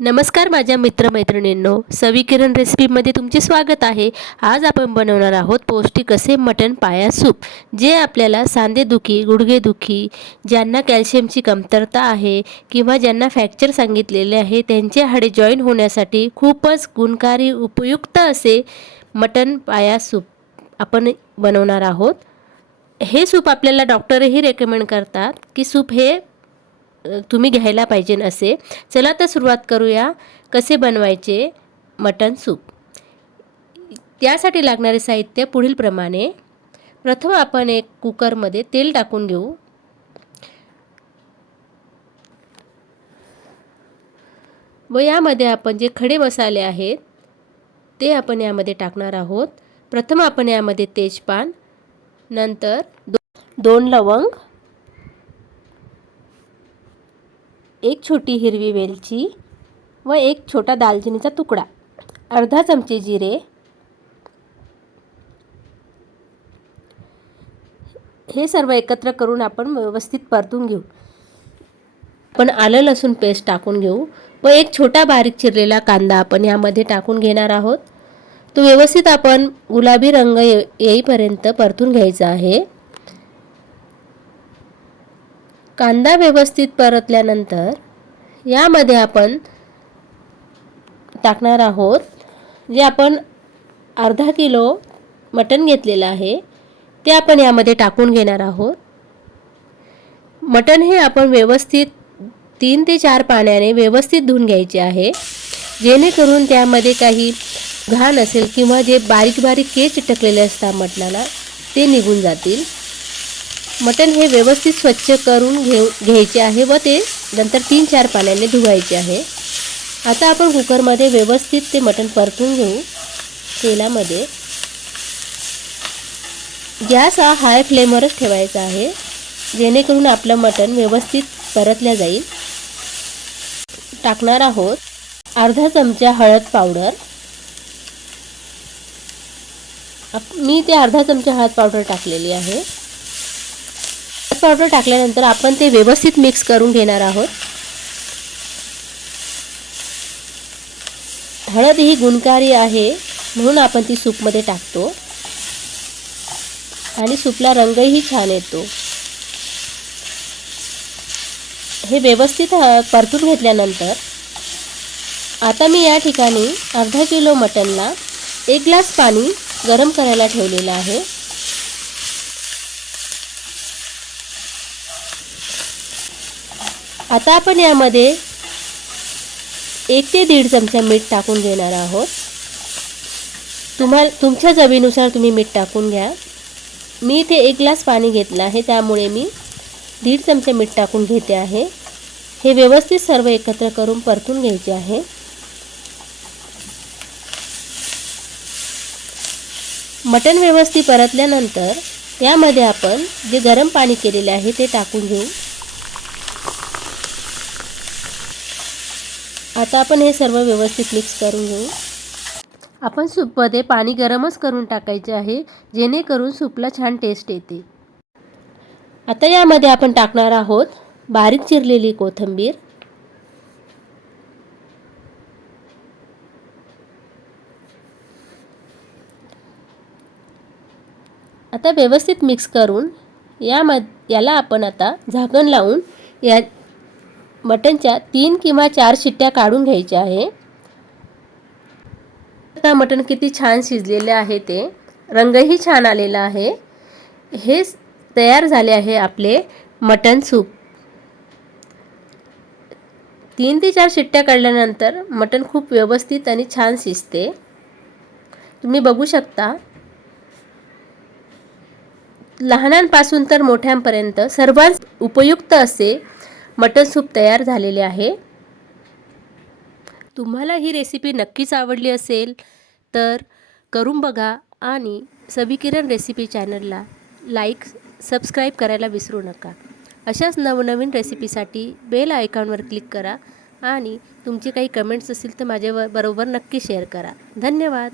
नमस्कार माझ्या मित्रमैत्रिणींनो, सविकिरण रेसिपीमध्ये तुमचे स्वागत आहे। आज आपण बनवणार आहोत पौष्टिक असे मटण पाया सूप, जे आपल्याला सांधेदुखी, गुडघेदुखी, ज्यांना कॅल्शियमची कमतरता आहे किंवा ज्यांना फ्रॅक्चर सांगितलेले आहे त्यांचे हाडे जॉईन होण्यासाठी खूपच गुणकारी उपयुक्त असे मटण पाया सूप आपण बनवणार आहोत। हे सूप आपल्याला डॉक्टरही रेकमेंड करतात की सूप हे तुम्ही घ्यायला पाहिजे असे। चला तर सुरुवात करूया कसे बनवायचे मटण सूप। त्यासाठी लागणारे साहित्य पुढील प्रमाणे। प्रथम आपण एक कुकरमध्ये तेल टाकून घेऊ व यामध्ये आपण जे खडे मसाले आहेत ते आपण यामध्ये टाकणार आहोत। प्रथम आपण यामध्ये तेजपान, नंतर दोन लवंग, एक छोटी हिरवी वेलची व एक छोटा दालचिनीचा तुकडा, अर्धा चमचे जिरे, हे सर्व एकत्र करून आपण व्यवस्थित परतून घेऊ। आपण आलं लसूण पेस्ट टाकून घेऊ व एक छोटा बारीक चिरलेला कांदा आपण यामध्ये टाकून घेणार आहोत। तो व्यवस्थित आपण गुलाबी रंग येईपर्यंत परतून घ्यायचा आहे। कांदा व्यवस्थित परतल्यानंतर यामध्ये आपण टाकणार आहोत जे आपण अर्धा किलो मटण घेतलेलं आहे ते आपण यामध्ये टाकून घेणार आहोत। मटण हे आपण व्यवस्थित 3 ते 4 पाण्याने व्यवस्थित धुवून घ्यायचे आहे, जेणेकरून त्यामध्ये काही घाण असेल किंवा जे बारीक बारीक केस चिटकलेले असतात मटणाला ते निघून जातील। मटण हे व्यवस्थित स्वच्छ करून घ्यायचे आहे व ते नंतर 3-4 पाण्याने धुवायचे आहे। आता आपण कुकरमध्ये व्यवस्थित ते मटण परतून घेऊ तेलामध्ये। गॅस हा हाय फ्लेमवरच ठेवायचा आहे, जेणेकरून आपलं मटण व्यवस्थित परतल्या जाईल। टाकणार आहोत अर्धा चमचा हळद पावडर। मी ते अर्धा चमचा हळद पावडर टाकलेली आहे। पावडर टाकल्यानंतर आपण ते व्यवस्थित मिक्स करून घेणार आहोत। हळद ही गुणकारी आहे म्हणून आपण ती सूपमध्ये टाकतो आणि सूपला रंगही छान येतो। हे व्यवस्थित परतून घेतल्यानंतर आता मी या ठिकाणी अर्धा किलो मटणला 1 ग्लास पाणी गरम करायला ठेवलेलं आहे। आता आपण यामध्ये 1 ते 1.5 चमचा मीठ टाकून घेणार आहोत। तुमच्या चवीनुसार तुम्ही मीठ टाकून घ्या। मी इथे 1 ग्लास पाणी घेतलं आहे, त्यामुळे मी 1.5 चमचा मीठ टाकून घेते आहे। हे व्यवस्थित सर्व एकत्र करून परतून घ्यायचे आहे। मटण व्यवस्थित परतल्यानंतर यामध्ये आपण जे गरम पाणी केलेले आहे ते टाकून घेऊ। आता आपण हे सर्व व्यवस्थित मिक्स करून घेऊ। आपण सूपमध्ये पाणी गरमच करून टाकायचे आहे, जेणेकरून सूपला छान टेस्ट येते। आता यामध्ये आपण टाकणार आहोत बारीक चिरलेली कोथिंबीर, आता व्यवस्थित मिक्स करून याला आपण आता झाकण लावून या मटणच्या 3 किंवा 4 शिट्ट्या काढून घ्यायच्या आहे। आता मटण किती छान शिजलेले आहे, ते रंगही छान आलेला आहे। हे तयार झाले आहे आपले मटण सूप। 3 ते 4 शिट्ट्या काढल्यानंतर मटण खूप व्यवस्थित आणि छान शिजते। तुम्ही बघू शकता, लहानांपासून तर मोठ्यांपर्यंत सर्वांस उपयुक्त असे मटण सूप तयार झालेले आहे। तुम्हाला ही रेसिपी नक्कीच आवडली असेल तर करून बघा आणि सविकिरण रेसिपी चॅनलला लाईक, सबस्क्राईब करायला विसरू नका। अशाच नवनवीन रेसिपीसाठी बेल आयकॉनवर क्लिक करा आणि तुमचे काही कमेंट्स असतील तर माझ्याबरोबर नक्की शेअर करा। धन्यवाद।